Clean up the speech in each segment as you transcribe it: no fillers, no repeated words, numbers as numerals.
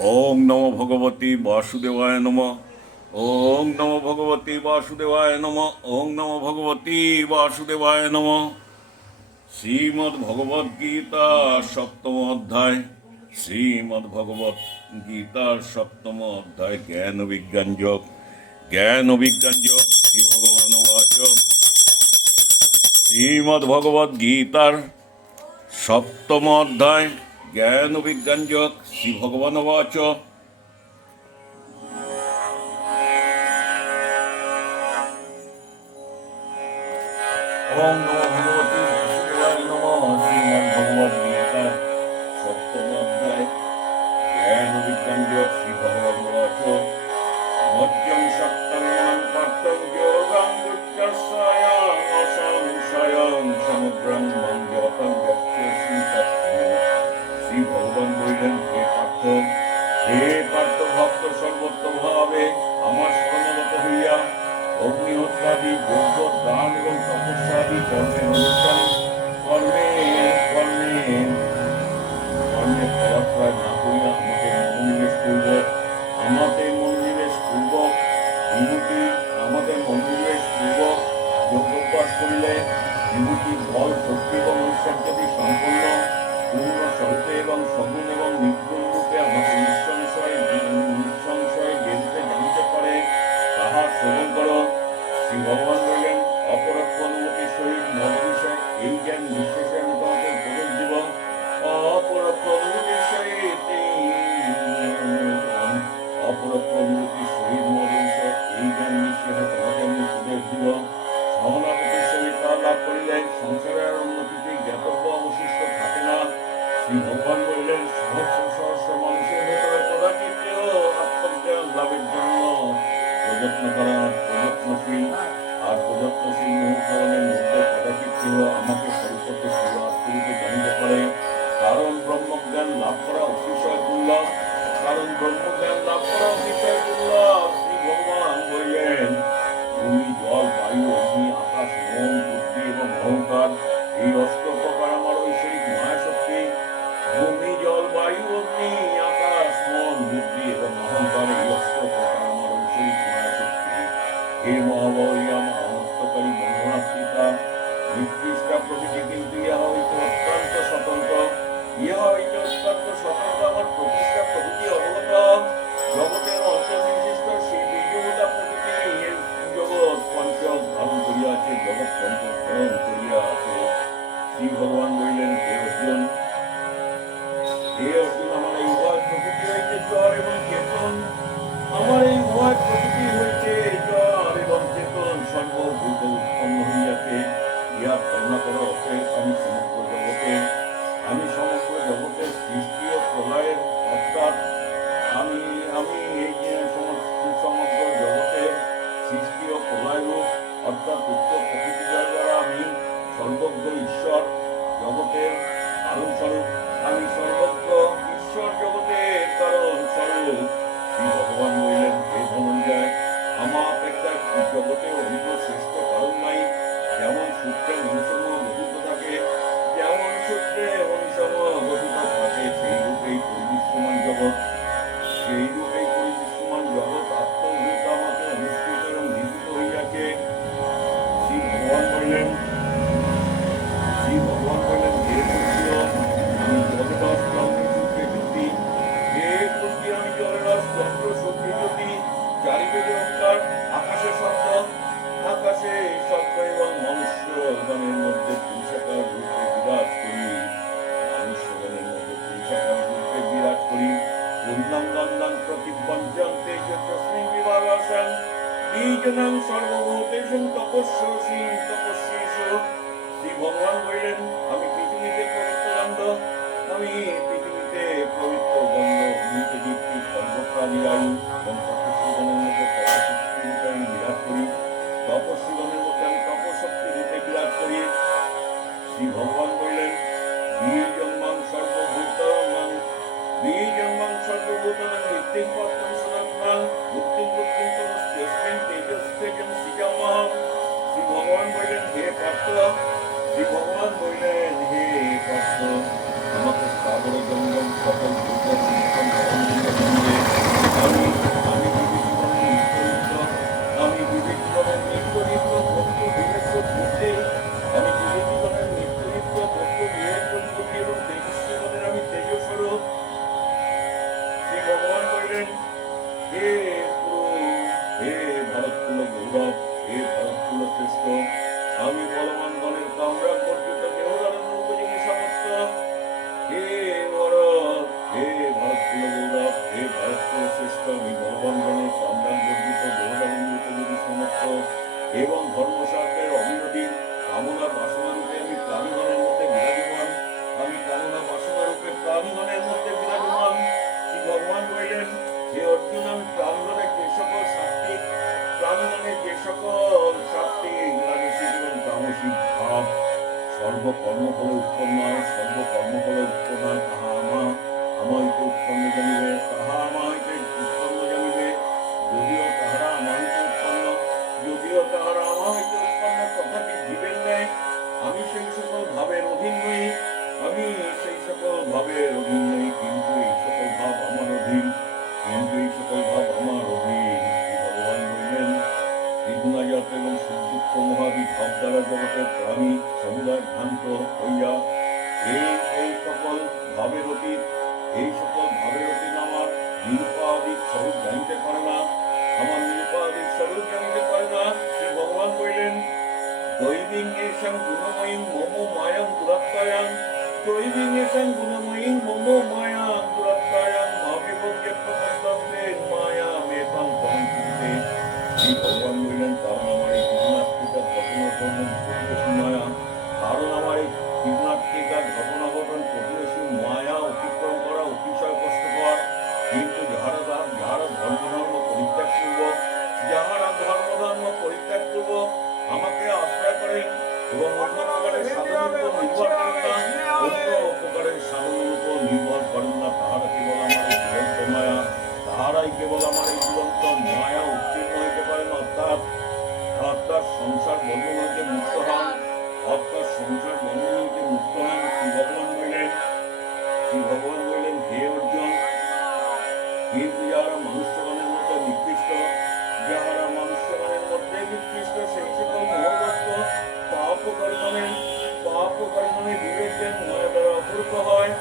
ওং নমো ভগবতী বাসুদেবায় নমঃ। ওং নমো ভগবতী বাসুদেবায় নমঃ। ওং নমো ভগবতী বাসুদেবায় নমঃ। শ্রীমদ্ ভগবদ গীতা সপ্তম অধ্যায়। শ্রীমদ্ ভগবদ গীতার সপ্তম অধ্যায় জ্ঞান বিজ্ঞান যোগ। জ্ঞান বিজ্ঞান যোগ শ্রী ভগবান বাচ। শ্রীমদ্ ভগবদ গীতার সপ্তম অধ্যায় জ্ঞান বিজ্ঞান যোগ শ্রী ভগবান বাচ। ওম নমো ভগবতী বাসুদেবায় নমঃ। শ্রীমদ্ ভগবদ গীতা সপ্তম অধ্যায় জ্ঞান বিজ্ঞান যোগ শ্রী ভগবান বাচ। মজ্জং সত্যং মনং পার্থং যোগাং দুচ্চস্বয়ং অসংশয়ং সমুদ্রং মঞ্জতং যক্ষসি তৎসিও। শ্রী ভগবান বললেন, হে পার্থ ভক্ত সর্বত্রভাবে আমার শরণাগত হইয়া অগ্নিহোত্রাদি যজ্ঞ দান এবং তপস্যাদি কর্মের অনুষ্ঠান কর্মে কর্মে কর্মে ফলাফল না করিয়া আমাদের মনোনিবেশ পূর্বক বিভূতি আমাদের মনোনিবেশ পূর্বক যোগ্যপাঠ করিলে বিভূতি বল শক্তি এবং ঐশ্বর্যাদি সম্পন্ন পূর্ণ স্বরূপে এবং সগুণ এবং নির্গুণ রূপে আমাকে নিঃসংশয়ে জ্ঞানকে জানিতে পারে, তাহা শ্রবণ করো। শ্রী ভগবান বললেন, অপরোক্ষ অনুমতির সহিত মদ বিষয় এই জ্ঞান নিঃশেষে আমি তোমাকে উপদেশ দিব। অপরোক্ষ অনুমতির সহিত অপরোক্ষ অনুমতির সহিত মদ বিষয় এই জ্ঞান নিঃশেষে তোমাকে আমি উপদেশ দিব। সহনাপতির সহিত তা লাভ করিলে সংসারের আর উন্নতিতে জ্ঞাতব্য অবশিষ্ট থাকে না। শ্রী ভগবান বললেন, সহস্র সহস্র মানুষের ভেতরে কদাচিৎ আত্মজ্ঞান লাভের জন্য প্রযত্ন করা প্রযত্নশীল আর প্রযত্নশীল মুহূর্তের মধ্যে কদাচিৎ আমাকে স্বরূপকে শিব আত্মরূপে জানিতে পারে। কারণ ব্রহ্মজ্ঞান লাভ করা অতিশয় দুর্লভ। শ্রী ভগবান বললেন, ভূমি জল বায়ু অগ্নি আকাশ মন বুদ্ধি এবং অহংকার এই অষ্ট প্রকার আমার ঐশ্বরিক মায়া শক্তি। ভূমি জল বায়ু অগ্নি আকাশ মন বুদ্ধি এবং অহংকার এই অষ্ট প্রকার আমার ঐশ্বরিক মায়া শক্তি। হে মহাবলীয়াম অনস্তকারী বন্ধনাত্মিকা নিকৃষ্টা প্রকৃতি, কিন্তু ইহা হইতে অত্যন্ত স্বতন্ত্র। আমার প্রতিষ্ঠা প্রকৃতি অবগত। জগতের অন্তর্বিশিষ্ট সেই বীর্যভূতা প্রকৃতি জগৎ পঞ্চক ধারণ করিয়াছে, জগৎ পঞ্চক ধারণ করিয়াছে। শ্রী ভগবান বললেন, হে অর্জুন, আমার এই উভয় প্রকৃতি হইতে জড় এবং চেতন। আমার এই উভয় প্রকৃতি হইতে জড় এবং চেতন সর্বভূত উৎপন্ন হইয়াছে। ইহা ধারণা করা অতএব আমি সমগ্র জগতের সৃষ্টি ও প্রলয়ের অর্থাৎ আমি আমি এই সমগ্র জগতের সৃষ্টি ও প্রলয় রূপ অর্থাৎ উক্ত প্রকৃতি দ্বারা আমি সর্বজ্ঞ ঈশ্বর জগতের কারণ স্বরূপ। আমি সর্বজ্ঞ ঈশ্বর জগতের কারণ স্বরূপ। শ্রী ভগবান বললেন, হে ধনঞ্জয়, আমার অপেক্ষা জগতে অধিক শ্রেষ্ঠ কারণ নাই। যেমন সূত্রে অনুসম গঠিত থাকে সেই রূপেই পরিদৃশ্যমান জগৎ আত্মভূত আমাকে অনুষ্ঠিত এবং নিহিত হইয়াছে। শ্রী ভগবান বললেন, হে পুত্র, আমি জলরস চন্দ্র সূর্যের জ্যোতি। হে পুত্র, আমি জলরস চন্দ্র সূর্যের জ্যোতি। চারিদিকে ওঙ্কার, আকাশে শব্দ এবং মনুষ্যগণের মধ্যে পুরুষাকার রূপে বিরাজ করি। পূর্ণাঙ্গাঙ্গাং প্রতিপঞ্চং তেজস্মিং বিভাগাসং বীজনাং সর্বভূতেষু তপস্যেষু। শ্রী ভগবান বললেন, আমি পৃথিবীতে পবিত্র গন্ধ সর্বপ্রাণী আয়ু এবং তপস্বীগণের মধ্যে তপশক্তি রূপে আমি বিরাজ করি। তপস্বীগণের মধ্যে আমি তপশক্তি রূপে বিরাজ করি। শ্রী ভগবান বললেন, বীজং সর্বভূতানাং নিত্যং পরমং সনাতনং মুক্তিং মুক্তিং তমস্মিন তেজস্তেজং সৃজামহং। শ্রী ভগবান বললেন, হে পার্থ, আমাকে সাগর জঙ্গল সকল গৌরব, হে ভারতকুল শ্রেষ্ঠ, আমি বলবান গণের কামরাগ বর্জিত দেহধারণ উপযোগী সমস্ত, হে ভরত, হে ভারতকুল গৌরব, হে ভারতকুল শ্রেষ্ঠ, আমি বলবান গণের কামরাগ বর্জিত দেহধারণ উপযোগী সমস্ত এবং ধর্মশাস্ত্রের অবিরোধী কামনা বাসনা রূপে আমি প্রাণীগণের মধ্যে বিরাজমান, আমি কামনা বাসনা রূপে প্রাণীগণের মধ্যে বিরাজমান। শ্রী ভগবান বললেন, হে অর্জুন, আমি প্রাণগণের যে সকল সাত্বিক, প্রাণগণের যে সকল সাত্বিক, রাজসিক এবং তামসিক ভাব সর্বকর্মফলে উৎপন্ন হয়, সর্বকর্মফলে উৎপন্ন হয়, তাহা আমাহৈতে উৎপন্ন জানিবে, তাহা আমাহৈতে উৎপন্ন জানিবে। যদিও তাহারা আমাহৈতে উৎপন্ন, যদিও তাহারা আমাহৈতে উৎপন্ন, তথাপি জীবের ন্যায় আমি সেই সকল ভাবের অধীন নই, আমি সেই সকল ভাবের অধীন নই, কিন্তু এই সকল ভাব আমার অধীন, কিন্তু এই সকল ভাব আমার অধীন। শ্রী ভগবান বললেন, ত্রিগুণাজাত এবং সুযুক্ত মহাবী ভাব দ্বারা জগতের প্রাণী সমুদায় ভ্রান্ত হইয়া এই সকল ভাবের অতীত, এই সকল ভাবের অতীত আমার নিরুপাধিক স্বরূপ জানিতে পারে না, আমার নিরুপাধিক স্বরূপ জানিতে পারে না। শ্রী ভগবান বললেন, দৈবিং এষাং গুণময়ীং মম মায়াং দুরাত্মায়াং, দৈবিং এষাং গুণময়ীং মম মায়াং দুরাত্মায়াং মামেবজ্ঞপ্তপদ্মে মায়া মেতাং পরন্তিতে। শ্রী ভগবান বললেন, কারণ আমার এই ত্রিগুণাত্মিকার ঘটনা ঘটন প্রতিবেশী মায়া, কারণ আমার এই ত্রিগুণাত্মিকার ঘটনা ঘটন প্রতিবেশী মায়া অতিক্রম করা অতিশয় কষ্টকর। কিন্তু যাহারা ধর্ম পরিত্যাগ পূর্বক, যাহারা ধর্ম পরিত্যাগ পূর্বক আমাকে আশ্রয় করেন এবং অন্য প্রকারের সাধনের উপর নির্ভর করেন না, অন্য প্রকারের সাধনের উপর নির্ভর করেন না, তাহারা কেবল আমার এই দুরন্ত মায়া, তাহারাই কেবল আমার এই দুরন্ত মায়া উত্তীর্ণ হইতে পারেন, অর্থাৎ সংসার বন্ধন হইতে মুক্ত হন, অর্থাৎ সংসার বন্ধন হইতে মুক্ত হন। শ্রী ভগবান বললেন, হে অর্জুন, কিন্তু যাহারা মনুষ্যগণের মধ্যে নিকৃষ্ট, যাহারা মনুষ্যগণের মধ্যে নিকৃষ্ট, সেই সকল মহগ্রস্ত পাপকর্মণে বিবেক জ্ঞান মায়া দ্বারা অপূর্ত হয়,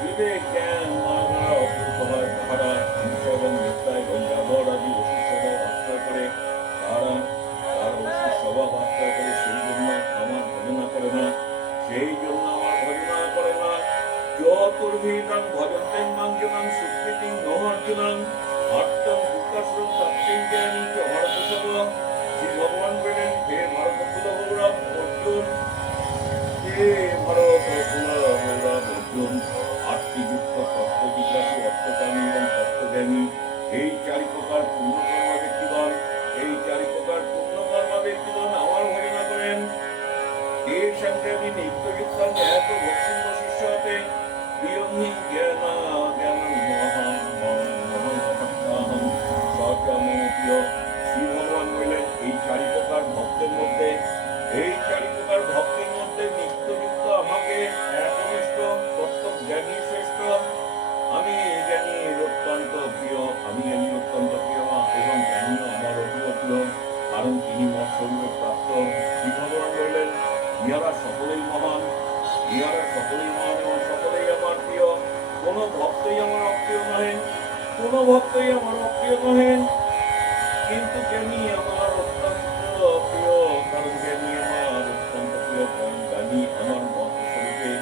বিবেক জ্ঞান মায়া দ্বারা অপূর্ত হয়, তাহারা হিংস এবং মিথ্যা এবং জাগর আদি অসুর স্বভাব আশ্রয় করে, তাহারা তার অসুর স্বভাব আশ্রয় করে, সেই জন্য আমার ভজনা করে না, সেই জন্য আমার ভজনা করে না। চতুর্ভিদাং ভজন্তেন মাং জনাং সুকৃতিং নহর্জুনাং আত্মং দুঃখাশ্রম সত্যিং জ্ঞানী চ ভরতসব। শ্রী ভগবান বলেন, হে ভারতকুল গৌরব অর্জুন, হে ভারতকুল গৌরব অর্জুন, আত্মযুক্ত তত্ত্ববিকাশী অর্থকামী এবং তত্ত্বজ্ঞানী এই চারি প্রকার পূর্ণকর্মা ব্যক্তিগণ, এই চারি প্রকার পূর্ণকর্মা ব্যক্তিগণ আমার ভজনা করেন। এই সঙ্গে আমি নিত্যযুক্ত জ্ঞাত ভক্তি শিষ্য হতে প্রিয়মি জ্ঞানা জ্ঞানং মহাহং সচমপ্রিয়। শ্রী ভগবান বললেন, এই চারি প্রকার ভক্তের মধ্যে, এই চারি প্রকার ভক্তের মধ্যে নিত্যযুক্ত আমাকে একনিষ্ঠ তত্ত্বজ্ঞানী শ্রেষ্ঠ, আমি জ্ঞানীর অত্যন্ত প্রিয়, আমি জ্ঞানীর অত্যন্ত প্রিয় এবং জ্ঞানী আমার অতীব প্রিয়, কারণ তিনি মত স্বরূপে প্রাপ্ত। শ্রী ভগবান বললেন, ইহারা সকলেই মহান, ইহারা সকলেই মহান এবং সকলেই আমার প্রিয়, কোন ভক্তই আমার অপ্রিয় নহেন, কোন ভক্তই আমার অপ্রিয় নহেন, কিন্তু জ্ঞানী আমার অত্যন্ত প্রিয়, কারণ জ্ঞানী আমার অত্যন্ত প্রিয়, কারণ জ্ঞানী আমার মত স্বরূপে,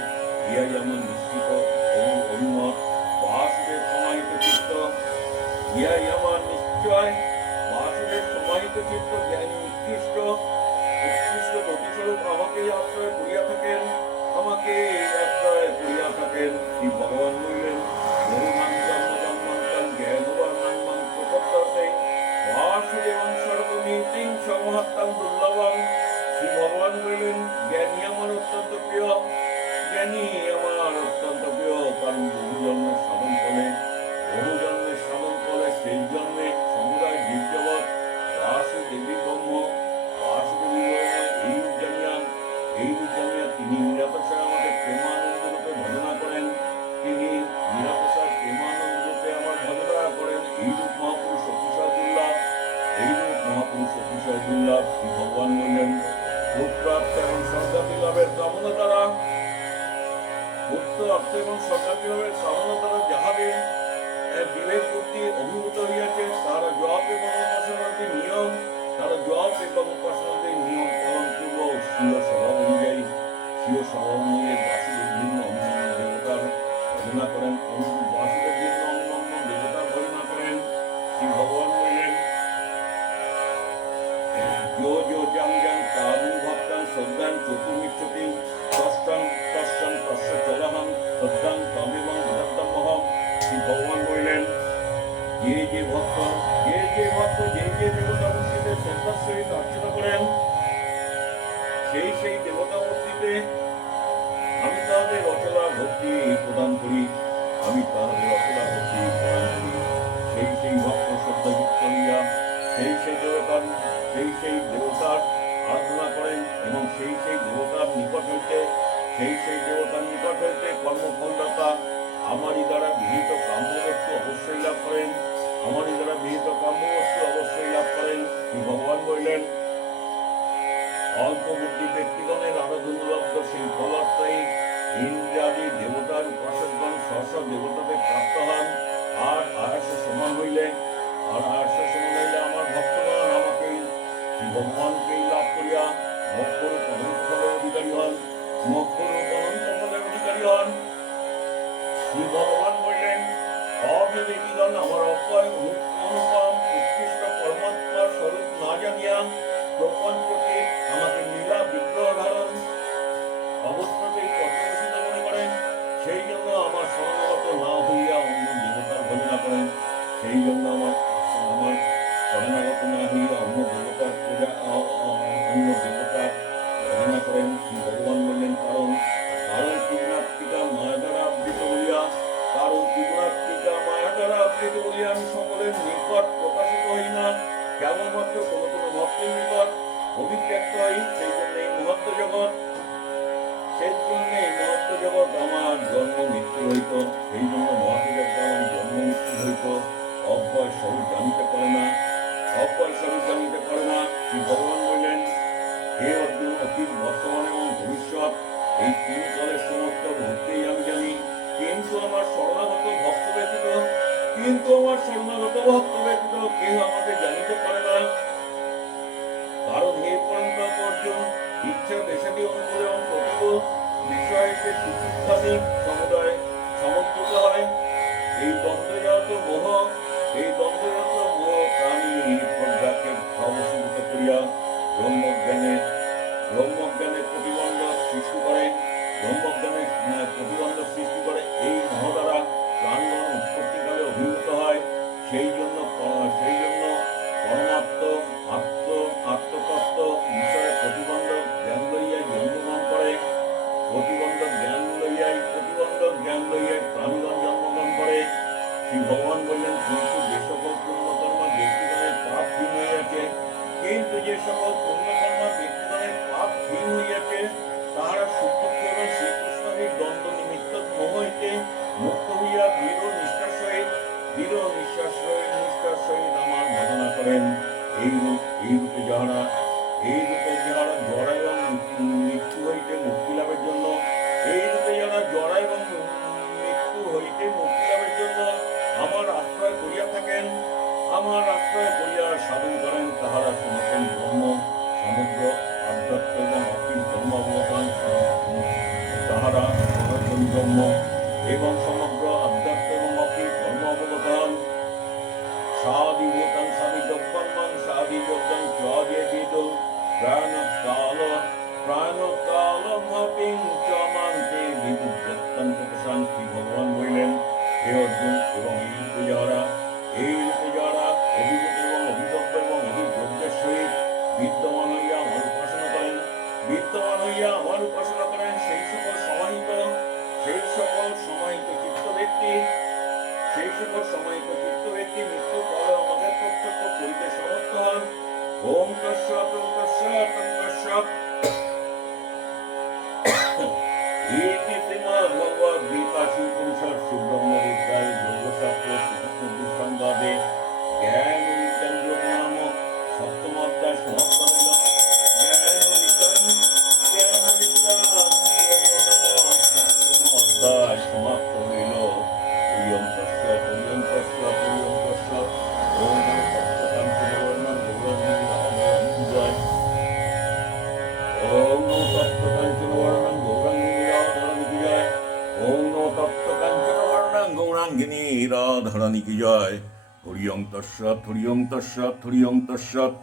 ইহাই আমার নিশ্চিত এবং অভিমত। বাসুদেব সমাহিত চিত্ত, ইহাই আমার নিশ্চয়, বাসুদেব সমাহিত চিত্ত জ্ঞানী উৎকৃষ্ট গতিস্বরূপ আমাকেই আশ্রয় করিয়া থাকেন, আমাকে আশ্রয় করিয়া থাকেন। শ্রী ভগবান বললেন, বহুমান জন্ম জন্মান্তর জ্ঞানবান মাং প্রপদ্যতে বাসুদেবং সর্বমিতিং সমহাত্তাং দুর্লভং। শ্রী ভগবান বললেন, জ্ঞানী আমার অত্যন্ত প্রিয়, জ্ঞানী আমার অত্যন্ত প্রিয়, কারণ বহু জন্মের সাধন ফলে, বহু জন্মের সাধন ফলে সেই জন্মে সমুদায় জীবজগৎ বাসুদেবী ব্রহ্ম, বাসুদেবী ব্রহ্ম এই রূপ জানিয়া তিনি নিরাপসায় আমাকে প্রেমানন্দ রূপে ভজনা করেন, তিনি নিরাপসায় প্রেমানন্দ রূপে আমার ভজনা করেন। এইরূপ মহাপুরুষ অতিশয় দুর্লভ, এইরূপ মহাপুরুষ অতিশয় দুর্লভ। শ্রী ভগবান বললেন, পুত্র অর্থ এবং সন্তাতি লাভের কামনা দ্বারা, পুত্র অর্থ এবং সন্তাতি লাভের কামনা দ্বারা যাহাদের বিবেক বুদ্ধি অভিভূত হইয়াছে, তারা জপ এবং উপাসনার নিয়ম, তারা জপ এবং উপাসনাদের নিয়ম পালন পূর্বক স্বীয় স্বভাব অনুযায়ী স্বীয় স্বভাব অনুযায়ী বাসুদেব ভিন্ন অন্যান্য দেবতার ভজনা করেন, অনুরূপ বাসুদেব ভিন্ন অন্যান্য দেবতার ভজনা করেন। শ্রী ভগবান বললেন, यो यो जं जं कामं भक्तं श्रद्धां चतुर्मिच्छति तस्तं तस्तं तस्य चलहं श्रद्धां तमेवं विदग्धमहं। শ্রী ভগবান বললেন, যে ভক্ত যে দেবতা মূর্তিতে শ্রদ্ধার সহিত অর্চনা করেন, সেই দেবতা মূর্তিতে আমি তাদের অচলা ভক্তি প্রদান করি, সেই ভক্ত শ্রদ্ধাযুক্ত হইয়া সেই দেবতার আরাধনা করেন এবং সেই দেবতার নিকট হইতে কর্মফলদাতা আমারই দ্বারা বিহিত কাম্যবস্তু অবশ্যই লাভ করেন। শ্রী ভগবান বললেন, অল্প বুদ্ধি ব্যক্তিগণের আরাধনলব্ধ সেই ফলাস্থায়ী ইন্দ্রাদি দেবতার উপাসকগণ সহস্র দেবতাদের প্রাপ্ত হন। আর আয়াস সমান হইলে আমার ভক্তগণ আমাকেই শ্রী ভগবানকেই লাভ করিয়া মোক্ষরূপ অনন্ত ফলের অধিকারী হন। শ্রী ভগবান বললেন, অবিবেকীগণ আমার অক্ষয় অনুপম উৎকৃষ্ট পরমাত্মার স্বরূপ না জানিয়া প্রপঞ্চকে আমাকে লীলা বিগ্রহ ধারণ অবস্থাতেই পর্যবসিত মনে করেন, সেই জন্য আমার শরণাগত না হইয়া অন্য দেবতার ভজনা করেন। শ্রী ভগবান বললেন, কারণ ত্রিগুণাত্মিকা মায়া দ্বারা আবৃত বলিয়া আমি সকলের নিকট প্রকাশিত হই না, কেবলমাত্র কোনো ভক্তের নিকট অভিব্যক্ত হই। সেই জন্য এই মহত্ব জগৎ আমার জন্ম মৃত্যু হইত, অব্যয় স্বরূপ জানিতে পারে না। শ্রী ভগবান বললেন, হে অর্জুন, অতীত বর্তমান এবং ভবিষ্যৎ এই তিন কালের সমস্ত মুহূর্তেই আমি জানি, কিন্তু আমার শরণাগত ভক্ত ব্যতীত কেউ আমাকে জানিতে পারে না। কারণ হে পরম অর্জুন, ইচ্ছা দেশাদি অনুকূলে এবং প্রতিভ বিষয়কে সুচিত্তাদি সমুদায় সমর্থিত হয়। এই দ্বন্দ্বজাত মোহ প্রাণী প্রজ্ঞাকে ভাবসীভূত করিয়া ব্রহ্মজ্ঞানের প্রতিবন্ধক সৃষ্টি করে। এই মোহ দ্বারা প্রাণগণ উৎপত্তিকালে অভিভূত হয়। সেই জন্য আত্মতত্ত্ব বিষয়ে প্রতিবন্ধক জ্ঞান লইয়াই জন্মগ্রহণ করে। প্রাণীগণ জন্মগ্রহণ করে। শ্রী ভগবান বললেন, কিন্তু যে সকল পুণ্যকর্ম ব্যক্তিগণের পাপহীন হইয়াছে তাহারা সুখদুঃখ এবং শ্রীকৃষ্ণের দ্বন্দ্ব নিমিত্ত মোহ হইতে মুক্ত হইয়া দৃঢ় নিষ্ঠার সহিত আমার ভজনা করেন। এইরূপে যাহারা জড় এবং মৃত্যু হইতে মুক্তি লাভের জন্য আমার আশ্রয় করিয়া সাধন করেন, তাহারা সনাতন ধর্ম সমগ্র আধ্যাত্ম এবং অখিল ধর্ম অবগত হন। সাদি ভূতং সাদি জব্বন্মং সাদি যোগং চাদিদং প্রাণকালমপিং চ মান্তে বিবুদ্ধত্বং চতসাং। শ্রী ভগবান বললেন, হে অর্জুন, এবং এই রূপে যারা অভিভূত এবং অভিতপ্ত এবং অভিযোগ্যের সহিত বিদ্যমান হইয়া আমার উপাসনা করেন, সেই সকল সমাহিত চিত্ত ব্যক্তি মৃত্যু কালে আমাদের প্রত্যক্ষ করিতে সমর্থ হন। ওম তস্যাৎ ইতি শ্রীমদ্ভগবদ্গীতাসু উপনিষৎসু ব্রহ্মবিদ্যায় যোগশাস্ত্রে শ্রীকৃষ্ণসংবাদে জ্ঞান বিজ্ঞান যোগ নামক সপ্তম অধ্যায় সমাপ্ত হইল। ওম অর্ধাঙ্গিনী রাধারানী কি জয়। হরিয়ং তস্যাৎ হরিয়ং তস্যাৎ হরিয়ং তস্যাৎ।